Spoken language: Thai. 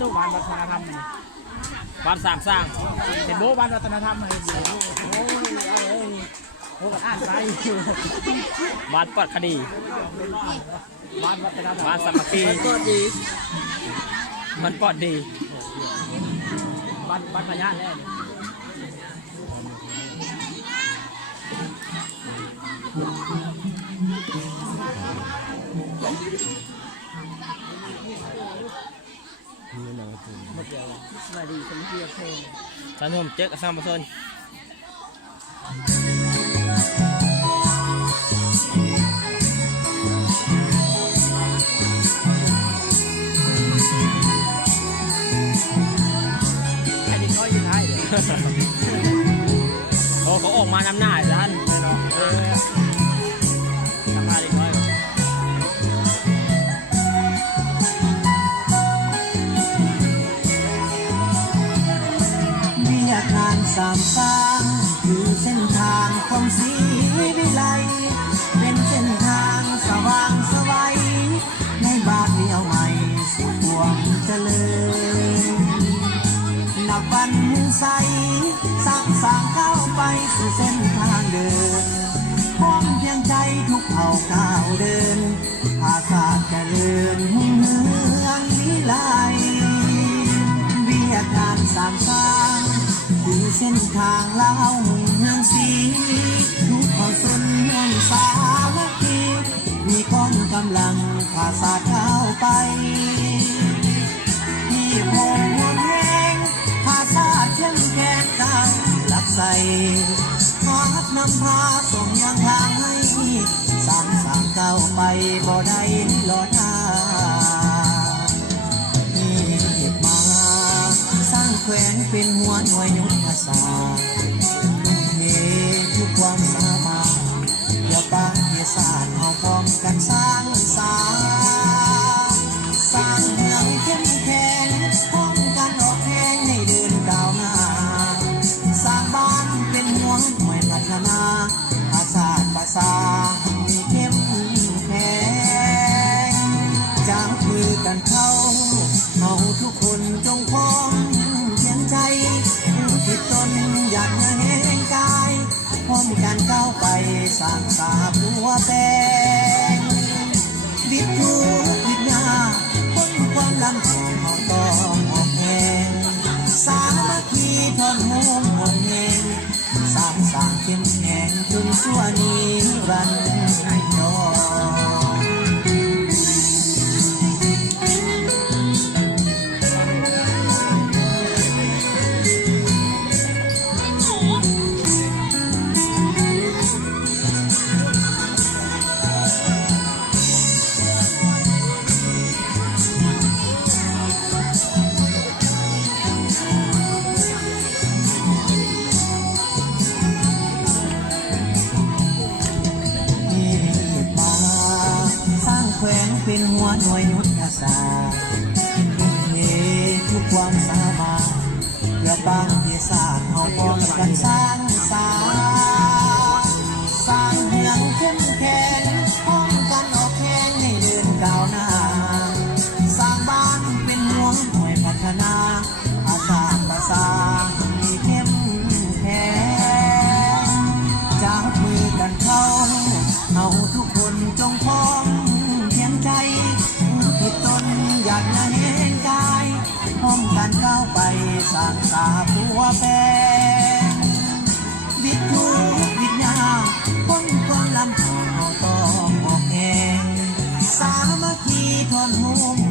ทุกบ้านวัฒนธรรมบ้านสามสร้างเห็นโบบ้านวัฒนธรรมเลยโอ้ยโอ้กันอ่านไปบ้านปลอดคดีบ้านวัฒนธรรมบ้านสามัคคีมันปลอดดีมันปลอดดีบ้านพญาแน่มาดีสมเกียรติเพลงสนุกเจ๊กซ้ำมาเซินไอ้ดิเขาอยู่ท้ายโอ้เขาออกมานำหน้าท่านเนาะนำมาดิเขาอาคารสามสร้างคือเส้นทางของศรีวิไลเป็นเส้นทางสว่างสวัยในบาทเดียวใหม่สู่พวงเจริญนับวันมือใสสร้างก้าวไปสู่เส้นทางเดินพร้อมเพียงใจทุกเผ่าก้าวเดินภาษาเจริญเมืองวิไลวิอาคารสามสร้างคือเส้นทางเล่าเมืองศรีทุกคนสุนทรสามัคคีมีกองกำลังภาษาเข้าไปที่โพงวนแห่งภาษาเข้มแข็งดังหลักใสหากนำพาส่งยังทางให้สร้างเข้าไปบ่ได้หลอดหาแขวงเป็นหัวหน่วยยุทธศาสตร์เมื่อทุกความสามารถอย่าปาเกียรติศาสตร์เอาพร้อมกันสร้างเมืองเข้มแข็งพร้อมกันออกแข่งให้เดินก้าวหน้าสร้างบ้านเป็นหัวหน่วยพัฒนาภาษามีเข้มแข็งจับมือกันเข้าทุกคนจงพร้อมใจที่ตนอยากแห่งกายพร้อมกันก้าวไปสร้างสาบัวแปลงวิทยุวิทยาพ้นความลำบากเอาต้องออกแห่งสามัคคีทนโฮมหงแห่งสร้างเข้มแข็งจนชั่วนิรันดร์เป็นหัวหน่วยยุทธศาสตร์ทุกความสามารถเพื่อตั้งที่สร้างเอาพร้อมกันสร้างเมืองเข้มแข็งพร้อมกันออกแข่งให้เดินก้าวหน้าสร้างบ้านเป็นหัวหน่วยพัฒนาภาษามีเข้มแข็งจับมือกันเข้าเอาทุกคนจงพร้อมใจที่ตนอยากจะเห็นกายพร้อมกันเข้าไปสร้างสาบัวแปลงวิทยุวิทยาพ้นความลำบากเอาต้องบอกแห่งสามัคคีทนโฮม